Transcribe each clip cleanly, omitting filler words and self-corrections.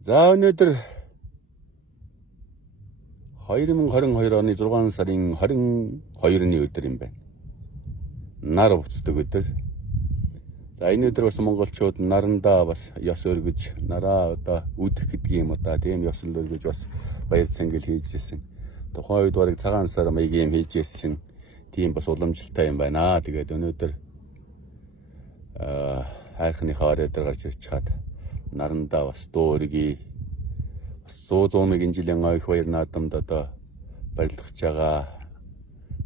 За өнөөдөр 2022 оны 6 сарын 22-ны өдөр юм байна. Нар уцдаг өдөр. За энэ өдөр бас монголчууд нарандаа бас ёс өргөж, нараа одоо үдэх гэдэг юм одоо тийм ёсол өргөж бас баяр цангил хийжсэн. Тухайн үед барыг цагаан сар маягийн юм хийжсэн. Тийм бас уламжлалтай юм байна. Тэгээд өнөөдөр хайрхныхаа оройдор гарч ирж чад нарандаа бас дуу өргөе. 100 мянган жилийн ойх баяр наадамд одоо барилгаж байгаа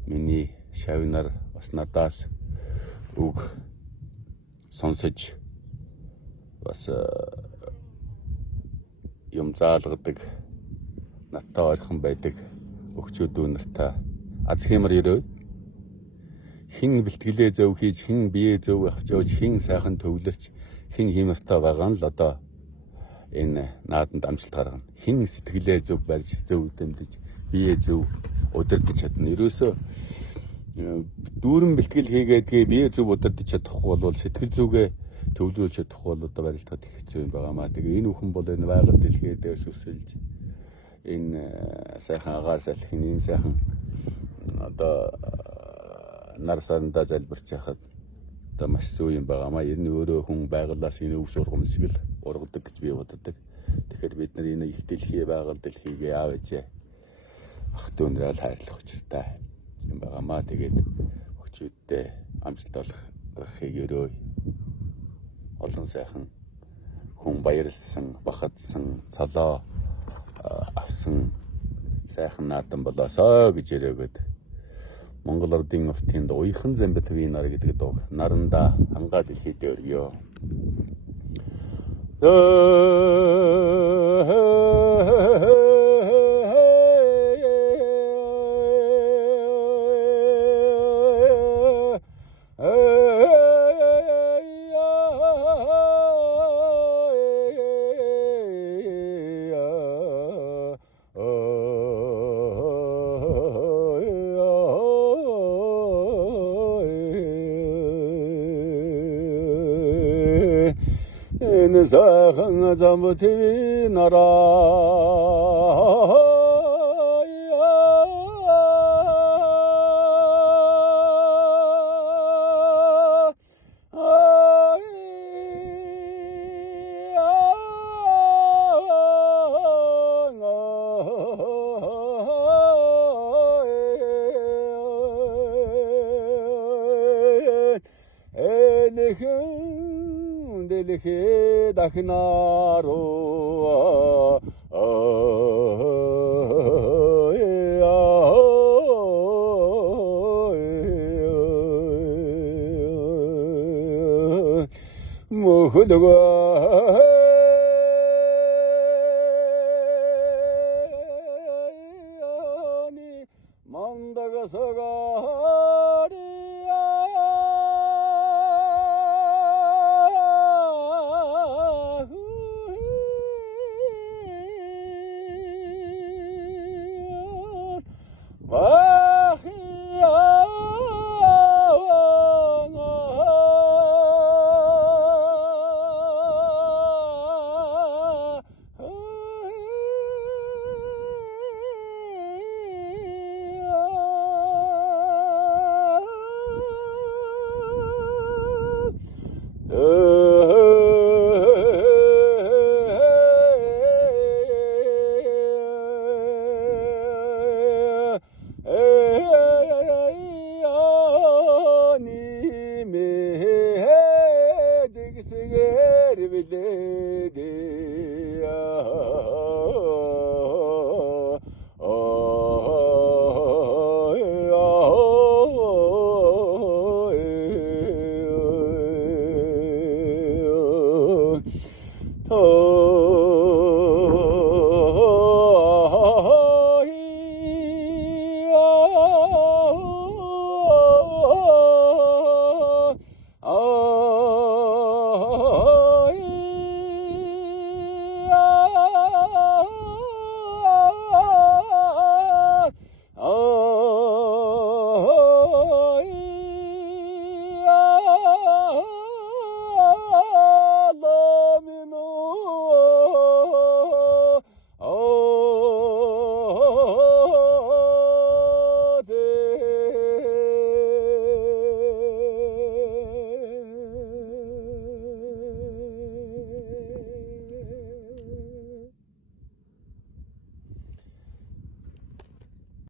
миний шавнар бас надаас үг сонсож бас юм заалгадаг надтай ойрхон байдаг өгчүүдүү нартай аз хэмэр өрөө хин бэлтгэлээ зөв хийж хин бие зөв авч явж хин сайхан төвлөрч хин хэмэртэй байгаа нь л одоо энэ нааданд амжилт гаргана. Хин сэтгэлээ зөв барьж, зөв дэмжиж, бие зөв удирдах чадна. Ерөөсөө дүүрэн бэлтгэл хийгээдгээ бие зөв удирдах чадахгүй бол сэтгэл зүгээ төвлөрүүлж чадахгүй бол одоо барилдахад их хэцүү юм байгаамаа. Тэгээ энэ бүхэн бол энэ байгаль дэлхийдээс өсөлж энэ сайхан агаар салхин, энэ сайхан одоо нар сарандаа залбирч яхад одоо маш зөв юм байгаамаа. Ер нь өөрөө хүн байгалаас энэ өв сургам шиг л ургадаг гэж би боддог. Тэгэхээр бид нар энэ их дэлхий байгаль дэлхийгээ аав ээжээ ах дүүнрээ хайрлах учиртай юм байгаамаа. Тэгээд өгчүүдтэй амжилт олгохыг өрөө олон сайхан хүн баярлсан, бахадсан, цалоо авсан сайхан наадам болоосоо гэж өрөөгд Монгол Ардын уртын уяхан Замбитвийн нар гэдэг дуу наранда хангаа дэлхийдээ өргөё. Энэ сайхан Замбитвийн нараа дэлхий дахнароо мөхөлгөө oh